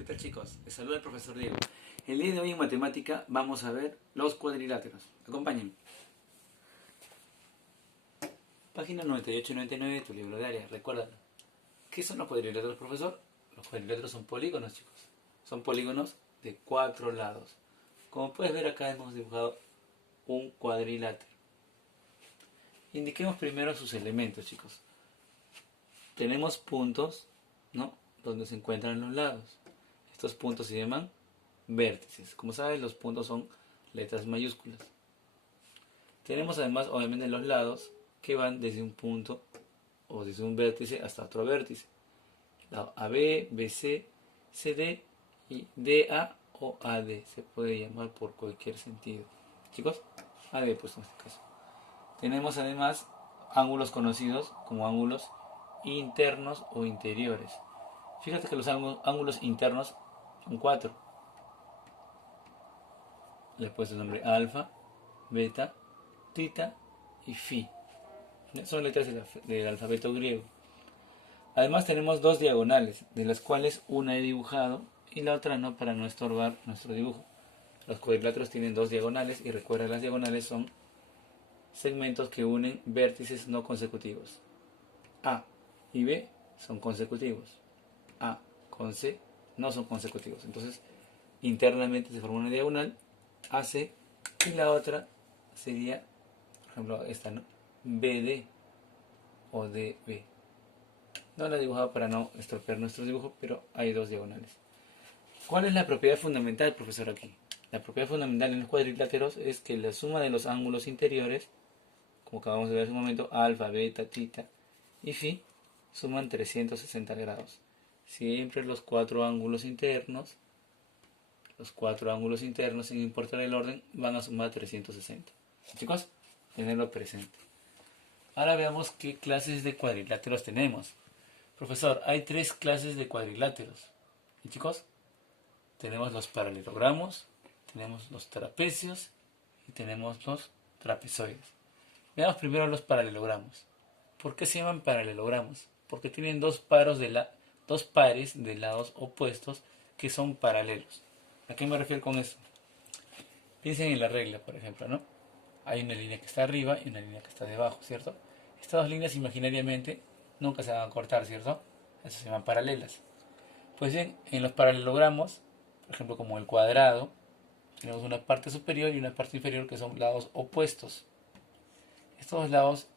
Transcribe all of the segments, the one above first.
¿Qué tal, chicos? Les saluda el profesor Diego. El día de hoy en matemática vamos a ver los cuadriláteros. Acompáñenme. Página 98 y 99 de tu libro de área. Recuerda, ¿qué son los cuadriláteros, profesor? Los cuadriláteros son polígonos, chicos. Son polígonos de 4 lados. Como puedes ver, acá hemos dibujado un cuadrilátero. Indiquemos primero sus elementos, chicos. Tenemos puntos, ¿no?, donde se encuentran los lados. Estos puntos se llaman vértices. Como sabes, los puntos son letras mayúsculas. Tenemos además, obviamente, los lados que van desde un punto o desde un vértice hasta otro vértice. Lado AB, BC, CD y DA o AD. Se puede llamar por cualquier sentido. Chicos, AD pues en este caso. Tenemos además ángulos conocidos como ángulos internos o interiores. Fíjate que los ángulos internos son 4. Le he puesto el nombre alfa, beta, tita y phi. Son letras del alfabeto griego. Además tenemos 2 diagonales, de las cuales una he dibujado y la otra no, para no estorbar nuestro dibujo. Los cuadriláteros tienen 2 diagonales y recuerda, las diagonales son segmentos que unen vértices no consecutivos. A y B son consecutivos. A con C no son consecutivos. Entonces, internamente se forma una diagonal AC y la otra sería, por ejemplo, esta, ¿no?, BD o DB. No la he dibujado para no estropear nuestro dibujo, pero hay 2 diagonales. ¿Cuál es la propiedad fundamental, profesor, aquí? La propiedad fundamental en los cuadriláteros es que la suma de los ángulos interiores, como acabamos de ver hace un momento, alfa, beta, tita y phi, suman 360 grados. Siempre los 4 ángulos internos, sin importar el orden, van a sumar 360. Chicos, tenerlo presente. Ahora veamos qué clases de cuadriláteros tenemos. Profesor, hay 3 clases de cuadriláteros. ¿Y chicos? Tenemos los paralelogramos, tenemos los trapecios y tenemos los trapezoides. Veamos primero los paralelogramos. ¿Por qué se llaman paralelogramos? Porque tienen dos pares de lados opuestos que son paralelos. ¿A qué me refiero con esto? Piensen en la regla, por ejemplo, ¿no? Hay una línea que está arriba y una línea que está debajo, ¿cierto? Estas 2 líneas imaginariamente nunca se van a cortar, ¿cierto? Eso se llaman paralelas. Pues bien, en los paralelogramos, por ejemplo, como el cuadrado, tenemos una parte superior y una parte inferior que son lados opuestos. Estos 2 lados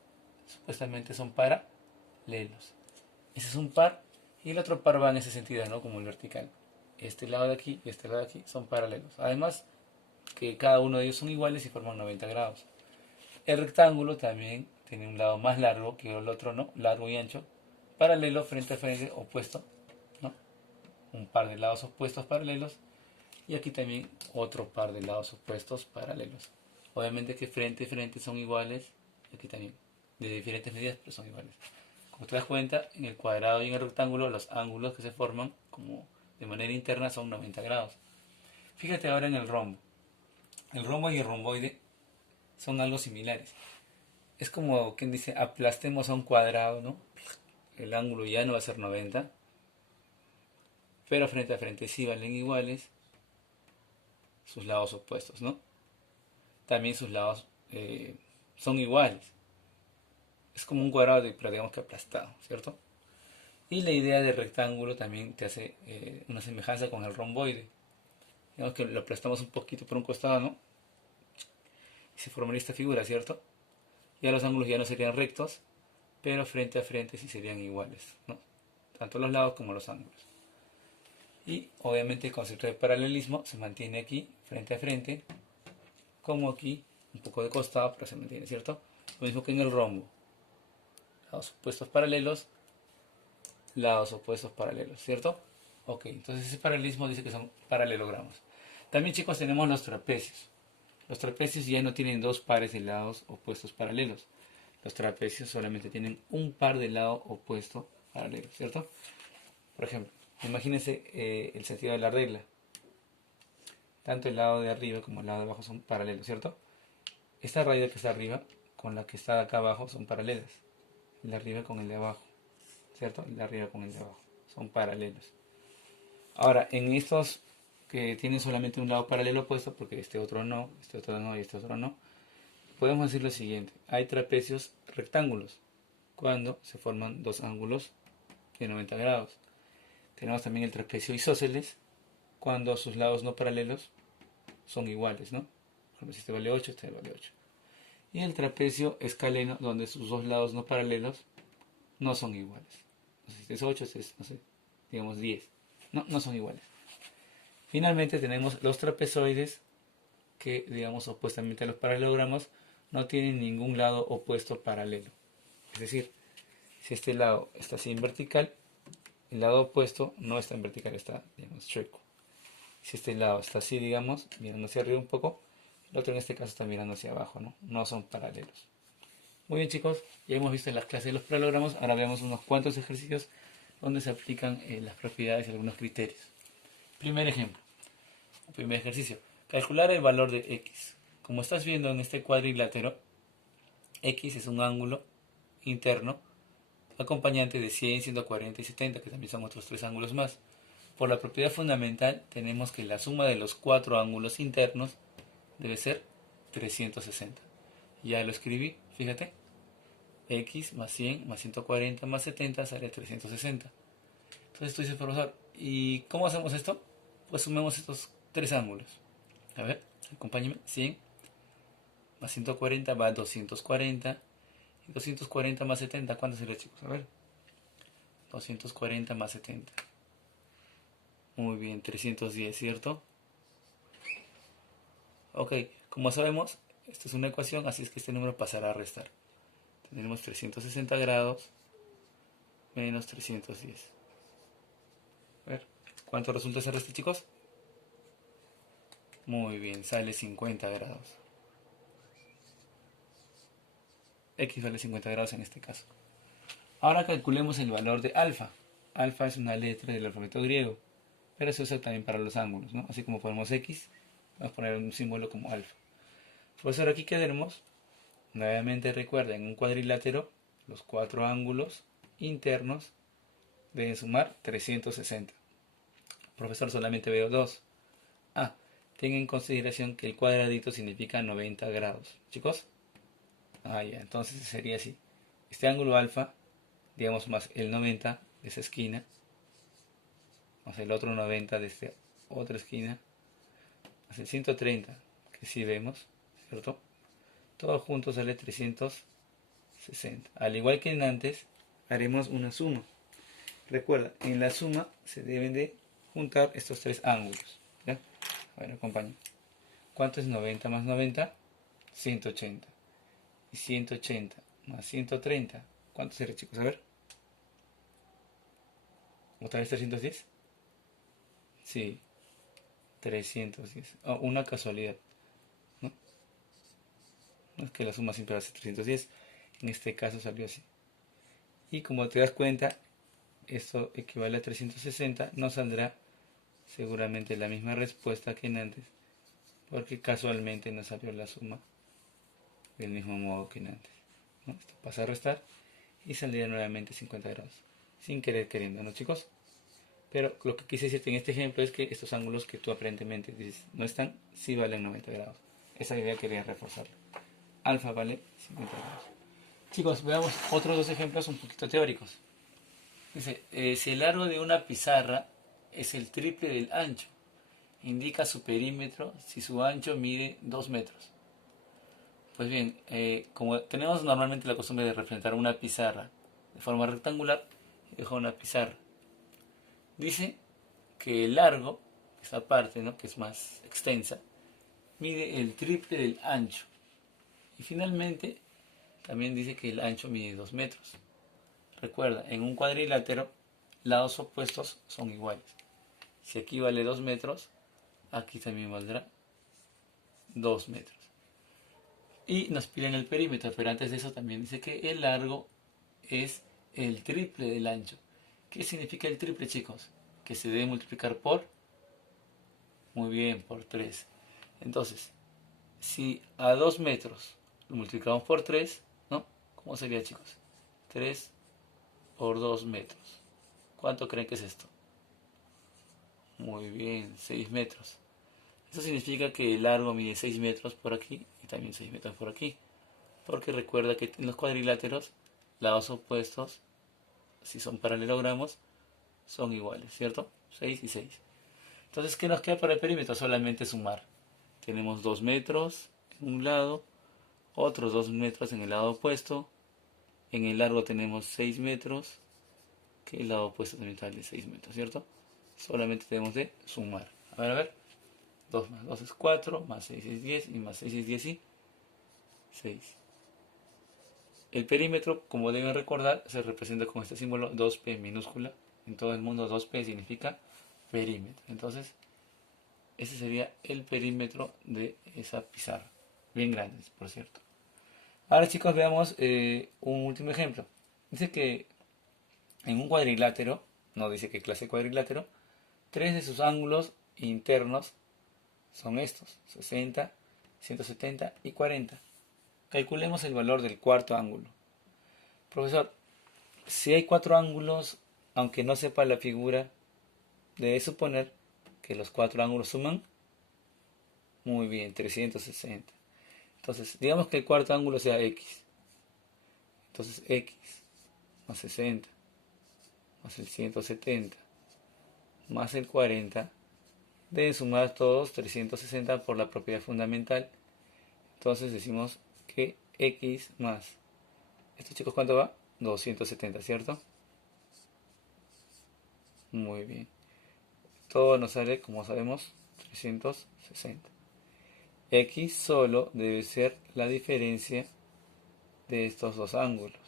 supuestamente son paralelos. Ese es un par y el otro par va en ese sentido, ¿no?, como el vertical. Este lado de aquí y este lado de aquí son paralelos. Además, que cada uno de ellos son iguales y forman 90 grados. El rectángulo también tiene un lado más largo que el otro, ¿no?, largo y ancho, paralelo, frente a frente, opuesto, ¿no? Un par de lados opuestos paralelos y aquí también otro par de lados opuestos paralelos. Obviamente que frente y frente son iguales, aquí también, de diferentes medidas, pero son iguales. Como te das cuenta, en el cuadrado y en el rectángulo los ángulos que se forman como de manera interna son 90 grados. Fíjate ahora en el rombo. El rombo y el romboide son algo similares. Es como quien dice, aplastemos a un cuadrado, ¿no? El ángulo ya no va a ser 90, pero frente a frente sí valen iguales sus lados opuestos, ¿no? También sus lados son iguales. Es como un cuadrado, pero digamos que aplastado, ¿cierto? Y la idea del rectángulo también te hace una semejanza con el romboide. Digamos que lo aplastamos un poquito por un costado, ¿no? Y se formaría esta figura, ¿cierto? Ya los ángulos ya no serían rectos, pero frente a frente sí serían iguales, ¿no? Tanto los lados como los ángulos. Y obviamente el concepto de paralelismo se mantiene aquí, frente a frente, como aquí, un poco de costado, pero se mantiene, ¿cierto? Lo mismo que en el rombo. Lados opuestos paralelos, ¿cierto? Ok, entonces ese paralelismo dice que son paralelogramos. También, chicos, tenemos los trapecios. Los trapecios ya no tienen 2 pares de lados opuestos paralelos. Los trapecios solamente tienen un par de lados opuestos paralelos, ¿cierto? Por ejemplo, imagínense el sentido de la regla. Tanto el lado de arriba como el lado de abajo son paralelos, ¿cierto? Esta raya que está arriba con la que está acá abajo son paralelas. El de arriba con el de abajo, ¿cierto? El de arriba con el de abajo. Son paralelos. Ahora, en estos que tienen solamente un lado paralelo opuesto, porque este otro no y este otro no, podemos decir lo siguiente. Hay trapecios rectángulos cuando se forman dos ángulos de 90 grados. Tenemos también el trapecio isósceles cuando sus lados no paralelos son iguales, ¿no? Por ejemplo, si este vale 8, este vale 8. Y el trapecio escaleno donde sus dos lados no paralelos no son iguales. No sé si este es 8, este es, no sé, digamos 10. No son iguales. Finalmente tenemos los trapezoides que, digamos, opuestamente a los paralelogramos, no tienen ningún lado opuesto paralelo. Es decir, si este lado está así en vertical, el lado opuesto no está en vertical, está, digamos, chueco. Si este lado está así, digamos, mirando hacia arriba un poco, el otro en este caso está mirando hacia abajo, ¿no? No son paralelos. Muy bien, chicos, ya hemos visto en las clases de los paralelogramas, ahora veamos unos cuantos ejercicios donde se aplican las propiedades y algunos criterios. Primer ejemplo, primer ejercicio, calcular el valor de x. Como estás viendo en este cuadrilátero, x es un ángulo interno acompañante de 100, 140 y 70, que también son otros tres ángulos más. Por la propiedad fundamental tenemos que la suma de los cuatro ángulos internos debe ser 360. Ya lo escribí, fíjate. X más 100 más 140 más 70 sale 360. Entonces tú dices, profesor, ¿y cómo hacemos esto? Pues sumemos estos tres ángulos. A ver, acompáñame. 100 más 140 va a 240. Y 240 más 70, ¿cuánto sería, chicos? A ver. 240 más 70. Muy bien, 310, ¿cierto? Ok, como sabemos, esta es una ecuación, así es que este número pasará a restar. Tendremos 360 grados menos 310. A ver, ¿cuánto resulta ser este, chicos? Muy bien, sale 50 grados. X vale 50 grados en este caso. Ahora calculemos el valor de alfa. Alfa es una letra del alfabeto griego, pero se usa también para los ángulos, ¿no? Así como ponemos X, vamos a poner un símbolo como alfa. Pues ahora aquí quedaremos, nuevamente recuerda, en un cuadrilátero, los cuatro ángulos internos deben sumar 360. Profesor, solamente veo dos. Ah, ten en consideración que el cuadradito significa 90 grados. ¿Chicos? Ah, ya, entonces sería así. Este ángulo alfa, digamos, más el 90 de esa esquina, más el otro 90 de esta otra esquina, más el 130, que sí vemos, ¿cierto? Todo junto sale 360. Al igual que en antes, haremos una suma. Recuerda, en la suma se deben de juntar estos tres ángulos. ¿Ya? Bueno, acompañen. ¿Cuánto es 90 más 90? 180. Y 180 más 130. ¿Cuánto será, chicos? A ver. ¿Otra vez 310? Sí, 310. Oh, una casualidad, ¿no? No es que la suma siempre va a ser 310. En este caso salió así. Y como te das cuenta, esto equivale a 360. No saldrá seguramente la misma respuesta que en antes, porque casualmente no salió la suma del mismo modo que en antes, ¿no? Esto pasa a restar y saldría nuevamente 50 grados, sin querer queriendo, ¿no, chicos? Pero lo que quise decirte en este ejemplo es que estos ángulos que tú aparentemente dices no están, sí valen 90 grados. Esa idea quería reforzarla. Alfa vale 50 grados. Chicos, veamos otros dos ejemplos un poquito teóricos. Dice, si el largo de una pizarra es el triple del ancho, indica su perímetro si su ancho mide 2 metros. Pues bien, como tenemos normalmente la costumbre de representar una pizarra de forma rectangular, dejo una pizarra. Dice que el largo, esta parte, ¿no?, que es más extensa, mide el triple del ancho. Y finalmente, también dice que el ancho mide 2 metros. Recuerda, en un cuadrilátero, lados opuestos son iguales. Si aquí vale 2 metros, aquí también valdrá 2 metros. Y nos piden el perímetro, pero antes de eso también dice que el largo es el triple del ancho. ¿Qué significa el triple, chicos? Que se debe multiplicar por, muy bien, por 3. Entonces, si a 2 metros lo multiplicamos por 3, ¿no? ¿Cómo sería, chicos? 3 por 2 metros. ¿Cuánto creen que es esto? Muy bien, 6 metros. Eso significa que el largo mide 6 metros por aquí y también 6 metros por aquí. Porque recuerda que en los cuadriláteros, lados opuestos, si son paralelogramos, son iguales, ¿cierto? 6 y 6. Entonces, ¿qué nos queda para el perímetro? Solamente sumar. Tenemos 2 metros en un lado, otros 2 metros en el lado opuesto. En el largo tenemos 6 metros, que el lado opuesto también está de 6 metros, ¿cierto? Solamente tenemos de sumar. A ver. 2 más 2 es 4, más 6 es 10, y más 6 es 10 y 6. El perímetro, como deben recordar, se representa con este símbolo 2P minúscula. En todo el mundo 2P significa perímetro. Entonces, ese sería el perímetro de esa pizarra. Bien grandes, por cierto. Ahora chicos, veamos un último ejemplo. Dice que en un cuadrilátero, no dice qué clase de cuadrilátero, tres de sus ángulos internos son estos, 60, 170 y 40. Calculemos el valor del cuarto ángulo. Profesor, si hay cuatro ángulos, aunque no sepa la figura, debe suponer que los cuatro ángulos suman. Muy bien, 360. Entonces, digamos que el cuarto ángulo sea X. Entonces, X más 60 más el 170 más el 40 deben sumar todos 360 por la propiedad fundamental. Entonces decimos que X más, ¿esto chicos cuánto va? 270, ¿cierto? Muy bien. Todo nos sale, como sabemos, 360. X solo debe ser la diferencia de estos dos ángulos.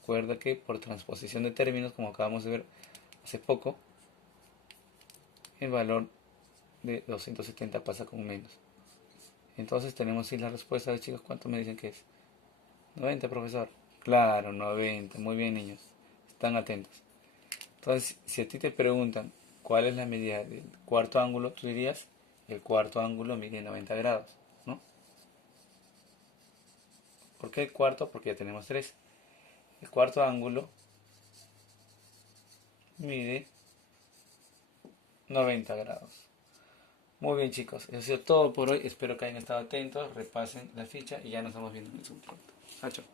Recuerda que por transposición de términos, como acabamos de ver hace poco, el valor de 270 pasa con menos. Entonces tenemos aquí la respuesta, chicos. ¿Cuánto me dicen que es? 90, profesor. Claro, 90. Muy bien, niños. Están atentos. Entonces, si a ti te preguntan cuál es la medida del cuarto ángulo, tú dirías, el cuarto ángulo mide 90 grados, ¿no? ¿Por qué el cuarto? Porque ya tenemos 3. El cuarto ángulo mide 90 grados. Muy bien, chicos. Eso ha sido todo por hoy. Espero que hayan estado atentos, repasen la ficha y ya nos estamos viendo en el siguiente. Chao, chao.